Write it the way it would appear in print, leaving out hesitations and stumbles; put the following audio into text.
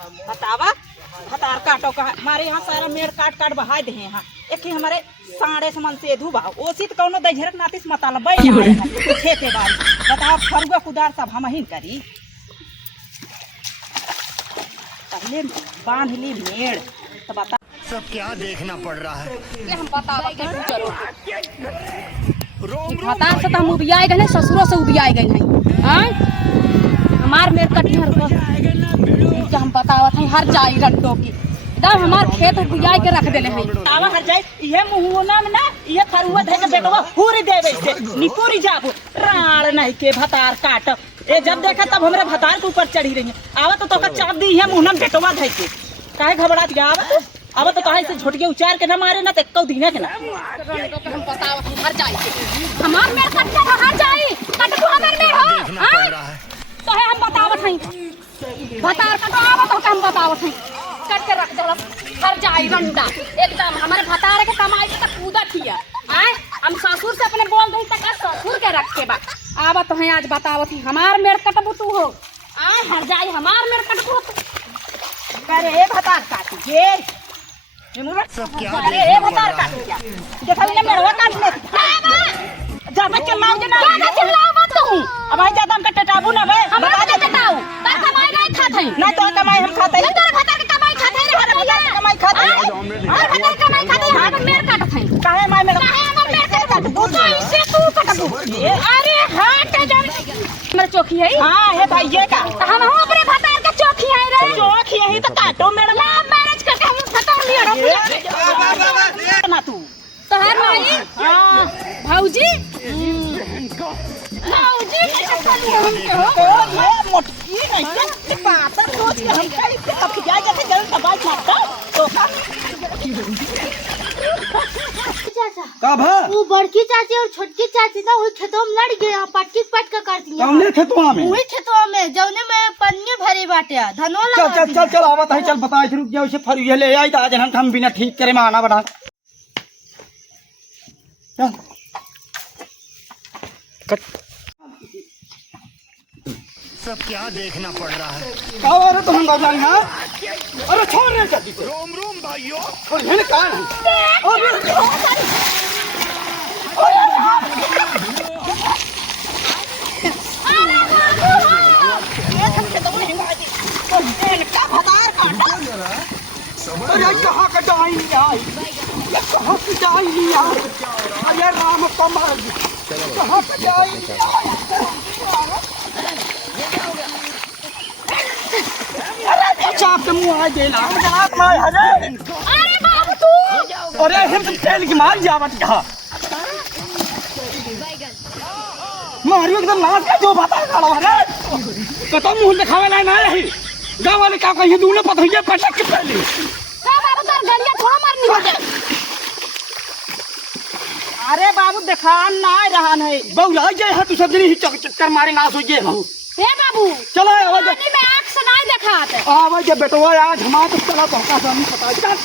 बतावा भतार काटो का हमारे यहाँ सारा मेड़ काट काट बहा दे यहाँ एक ही हमारे साढ़े समन से धुबा ओसी तो कौनो दजरक नातिस मताला बैठ खेते बारी बताओ फरुआ कुदार सब हम ही करी पहले बांध ली मेड़ तो बता सब क्या देखना पड़ रहा है। हम बतावा के चलो भतार से तो हम उबियाए गए ससुरों से उबियाए गए हैं हां हमार मेरे कटहर को हम बतावा थे हर जाई रट्टो की एकदम हमार खेत उबियाए के रख देले हैं आवा हर जाई ये मुहुना में ना ये फरुआ धे के बेटवा पूरी देवे से निपुरी जाबो राड़ नहीं के भतार काट ए जब देखा तब हमरे भतार के ऊपर चढ़ी रही आवा तो का चाप दी है मुहना बेटवा धै के काहे घबरात गया आवा तो काहे से झुटके उचार के ना मारे ना ते कौ दीना के ना हम बतावा हर जाई हमार मेरे कटहर हर जाई कटको हमार मेरे हो तो है हम बतावत हैं भतार कटवावा तो हम बतावत हैं कट के रख देला हर जाई रंडा एकदम हमारे भतार के कमाई के कूदा थिया आए हम ससुर से अपने बोल दई तक ससुर के रख के बा आवा तो है आज बतावत ही हमार मेड़ कटबू तू हो आए हर जाई हमार मेड़ कटबू अरे ए भतार काट ये अरे ए भतार काट क्या देखा मैंने मेरवा काट ले ज्यादा चिल्लाओ जे ना ज्यादा चिल्लाओ मत तू अब आई ज्यादा हम टटाबू ना बे हम बता देताऊ तार कमाई नहीं खात है ना तो कमाई हम खाते ना तोर भतार के कमाई खात है रे हर भैया कमाई खाते और भतार कमाई खात है हम मेड़ काटत है काहे माय मेरा काहे हमर मेड़ काटत तू कैसे तू कटबू अरे हट जा हमर चौकी है हां हे भाई ये का हम हो अपने भतार के चौकी है रे चौक यही तो काटो मेरा मैरिज करके हम खत्म नहीं हो ना तू तोहर भाई हां भौजी भौजी कैसे चली हम तो ये मोटकी नहीं है बात सोच के हम कहीं पे अब जा जाके जल्द दबाई मारता तो चाचा कब है वो बड़की चाची और छोटकी चाची ना वही खेतों में लड़ गए पटकी पट का करती है कौने खेतवा में वही खेतों में जौने में पन्नी भरी बाटे धनवा चल लगा चल चल चल आवत है चल बता रुक गया उसे फरिया ले आई तो आज हम बिना ठीक करे माना बना चल सब क्या देखना पड़ रहा है। कब आ रहे तो हम गजाई ना अरे छोड़ रे जल्दी से रोम रोम भाइयों छोड़ ये कान अरे अरे कहाँ का डाई नहीं आई ये कहाँ की डाई नहीं आई अरे राम कमल कहाँ का डाई नहीं आई अरे चाप के मुँह आ गेला जनाब माय अरे अरे बाबू तू अरे हम तो तेल की मार जावत यहाँ मारियो एकदम नाच के जो बता खड़ा है कतो मुंह दिखावे ला ना रही गांव वाले का कहिए दूने पथइए पटक के पहले बाबू तार गड़िया थोड़ा मारनी हो जाए अरे बाबू देखा ना रहा नहीं बौला जाए है तू सब दिन ही चक्कर मारे ना सोइए हम हे बाबू चलो आवाज पानी में आँख से नहीं दिखाते आवाज बेटवा आज हमारा तो चला तो का नहीं पता चल